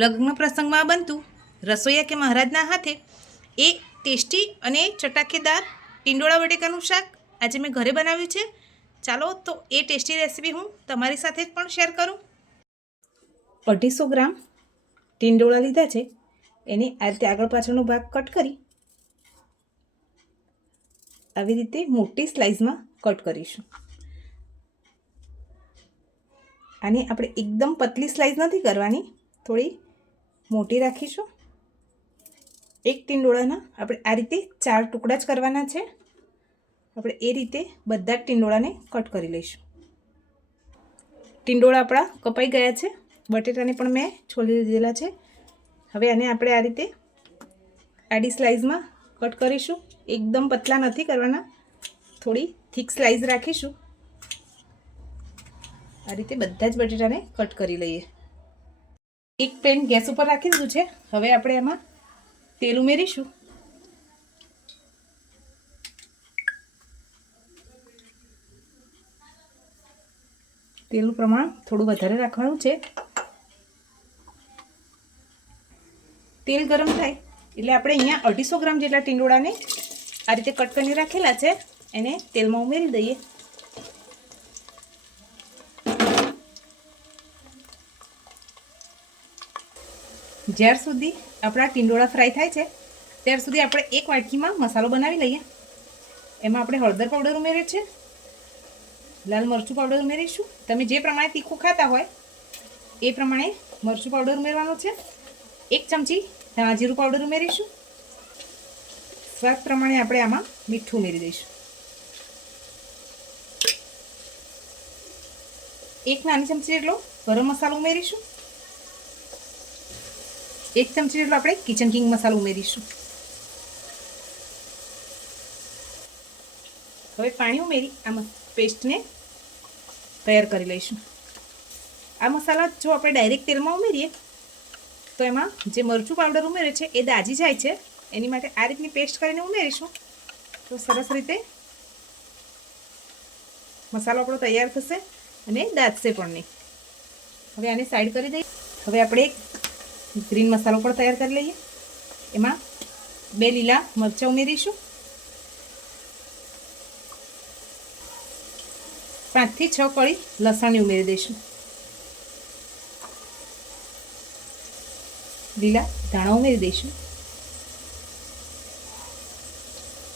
લગ્ન પ્રસંગમાં બનતું રસોઈયા કે મહારાજના હાથે એ ટેસ્ટી અને ચટાકેદાર ટીંડોળા બટેકાનું શાક આજે મેં ઘરે બનાવ્યું છે. ચાલો તો એ ટેસ્ટી રેસીપી હું તમારી સાથે પણ શેર કરું. 250 ગ્રામ ટીંડોળા લીધા છે. એને આ રીતે આગળ પાછળનો ભાગ કટ કરી આવી રીતે મોટી સ્લાઇસમાં કટ કરીશું. આને આપણે એકદમ પતલી સ્લાઇસ નથી કરવાની, થોડી મોટી રાખીશું. એક ટીંડોળાના આપણે આ રીતે 4 ટુકડા જ કરવાના છે. આપણે એ રીતે બધા જ ટીંડોળાને કટ કરી લઈશું. ટીંડોળા આપણા કપાઈ ગયા છે. બટેટાને પણ મેં છોલી લીધેલા છે. હવે આને આપણે આ રીતે આડી સ્લાઇસમાં કટ કરીશું. એકદમ પતલા નથી કરવાના, થોડી થીક સ્લાઇસ રાખીશું. આ રીતે બધા જ બટેટાને કટ કરી લઈએ. એક પેન ગેસ ઉપર રાખી દીધું છે. હવે આપણે એમાં તેલ ઉમેરીશું. તેલનું પ્રમાણ થોડું વધારે રાખવાનું છે. તેલ ગરમ થાય એટલે આપણે અહીંયા 250 ગ્રામ જેટલા ટીંડોળાને આ રીતે કટ કરીને રાખેલા છે, એને તેલમાં ઉમેરી દઈએ. જ્યાર સુધી આપણા ટીંડોળા ફ્રાય થાય છે ત્યાર સુધી આપણે એક વાટકીમાં મસાલો બનાવી લઈએ. એમાં આપણે હળદર પાવડર ઉમેરીએ છીએ, લાલ મરચું પાવડર ઉમેરીશું. તમે જે પ્રમાણે તીખું ખાતા હોય એ પ્રમાણે મરચું પાવડર ઉમેરવાનું છે. 1 ચમચી ધાણા જીરું પાવડર ઉમેરીશું. સ્વાદ પ્રમાણે આપણે આમાં મીઠું ઉમેરી દઈશું. 1 નાની ચમચી જેટલો ગરમ મસાલો ઉમેરીશું. 1 ચમચી જેટલો આપણે કિચન કિંગ મસાલો ઉમેરીશું. હવે પાણી ઉમેરી આમાં પેસ્ટને તૈયાર કરી લઈશું. આ મસાલા જો આપણે ડાયરેક્ટ તેલમાં ઉમેરીએ તો એમાં જે મરચું પાવડર ઉમેરે છે એ દાજી જાય છે. એની માટે આ રીતની પેસ્ટ કરીને ઉમેરીશું તો સરસ રીતે મસાલો આપણો તૈયાર થશે અને દાજશે પણ નહીં. હવે આને સાઈડ કરી દઈએ. હવે આપણે ગ્રીન મસાલો પણ તૈયાર કરી લઈએ. એમાં 2 લીલા મરચાં ઉમેરીશું. 5 થી 6 કળી લસણની ઉમેરી દઈશું. લીલા ધાણા ઉમેરી દઈશું.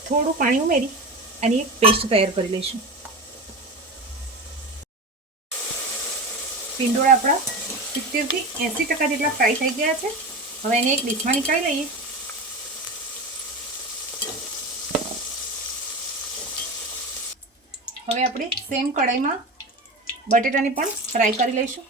થોડું પાણી ઉમેરી આની એક પેસ્ટ તૈયાર કરી લઈશું. ટીંડોળા આપણા 70 થી 80% જેટલા ફ્રાય થઈ ગયા છે. હવે એને એક ડીશમાં નીકાળી લઈએ. હવે આપણે સેમ કઢાઈમાં બટેટાને પણ ફ્રાય કરી લઈશું.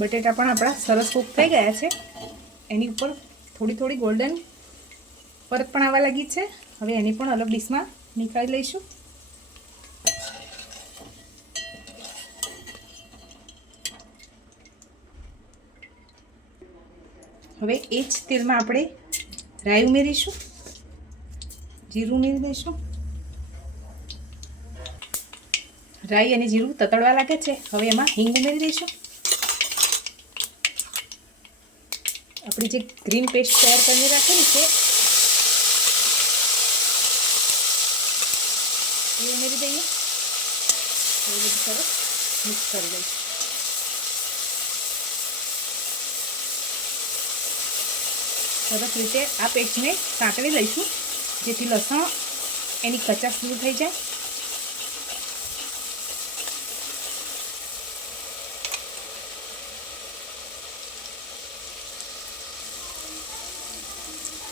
બટેટા પણ આપણા સરસ કૂક થઈ ગયા છે. એની ઉપર થોડી થોડી ગોલ્ડન પરત પણ આવવા લાગી છે. હવે એની પણ અલગ ડીશમાં નીકાળી લઈશું. હવે એ જ તેલમાં આપણે રાઈ ઉમેરીશું, જીરું ઉમેરી દઈશું. રાઈ અને જીરું તતડવા લાગે છે. હવે એમાં હિંગ ઉમેરી દઈશું. આપણી જે ગ્રીન પેસ્ટ તૈયાર કરીને રાખેલી છે એ ઉમેરી દઈએ. એ બધું સરસ મિક્સ કરી દઈશું. સરસ રીતે આ પેસ્ટને સાંતળી લઈશું જેથી લસણ એની કચાશ દૂર થઈ જાય.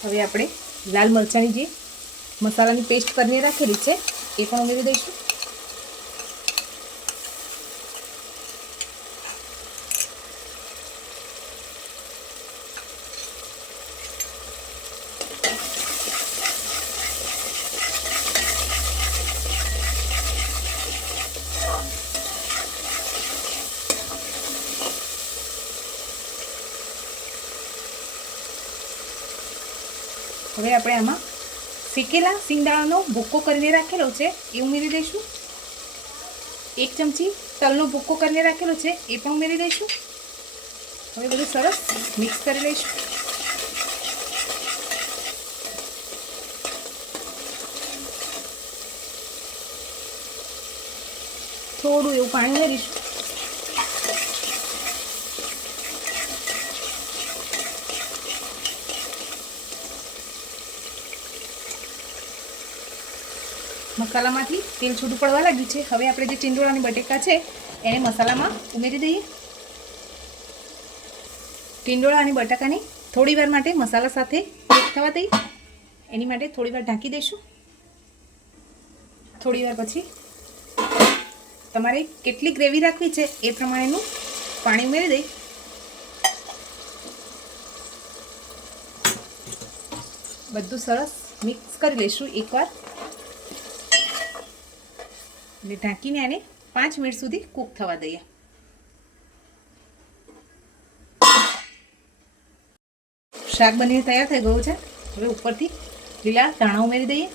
હવે આપણે લાલ મરચાંની જે મસાલાની પેસ્ટ કરીને રાખેલી છે એ પણ ઉમેરી દઈશું. હવે આપણે આમાં શેકેલા સિંગદાણાનો ભૂક્કો કરીને રાખેલો છે એ ઉમેરી દઈશું. 1 ચમચી તલનો ભૂક્કો કરીને રાખેલો છે એ પણ ઉમેરી દઈશું. હવે બધું સરસ મિક્સ કરી લઈશું. થોડું એવું પાણી ઉમેરીશું. મસાલામાંથી તેલ છૂટું પડવા લાગ્યું છે. હવે આપણે જે ટીંડોળા અને બટેકા છે એને મસાલામાં ઉમેરી દઈએ. ટીંડોળા અને બટાકાને થોડી વાર માટે મસાલા સાથે મિક્સ થવા દઈએ. એની માટે થોડી વાર ઢાંકી દઈશું. થોડી વાર પછી તમારે કેટલી ગ્રેવી રાખવી છે એ પ્રમાણેનું પાણી ઉમેરી દઈ. બધું સરસ મિક્સ કરી લઈશું એકવાર અને ઢાંકીને આને 5 મિનિટ સુધી કૂક થવા દઈએ. શાક બનીને તૈયાર થઈ ગયું છે. હવે ઉપરથી લીલા ધાણા ઉમેરી દઈએ.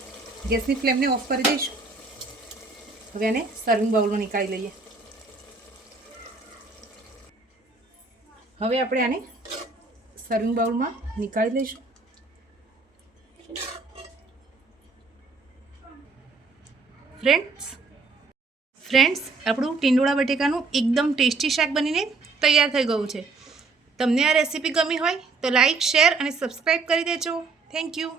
ગેસની ફ્લેમને ઓફ કરી દઈશું. હવે આને સર્વિંગ બાઉલમાં નીકાળી લઈએ. હવે આપણે આને સર્વિંગ બાઉલમાં નીકાળી લઈશું. ફ્રેન્ડ્સ આપણું ટીંડોળા બટેકાનું એકદમ ટેસ્ટી શાક બનીને તૈયાર થઈ ગયું છે. તમને આ રેસીપી ગમી હોય તો લાઈક, શેર અને સબસ્ક્રાઈબ કરી દેજો. Thank you.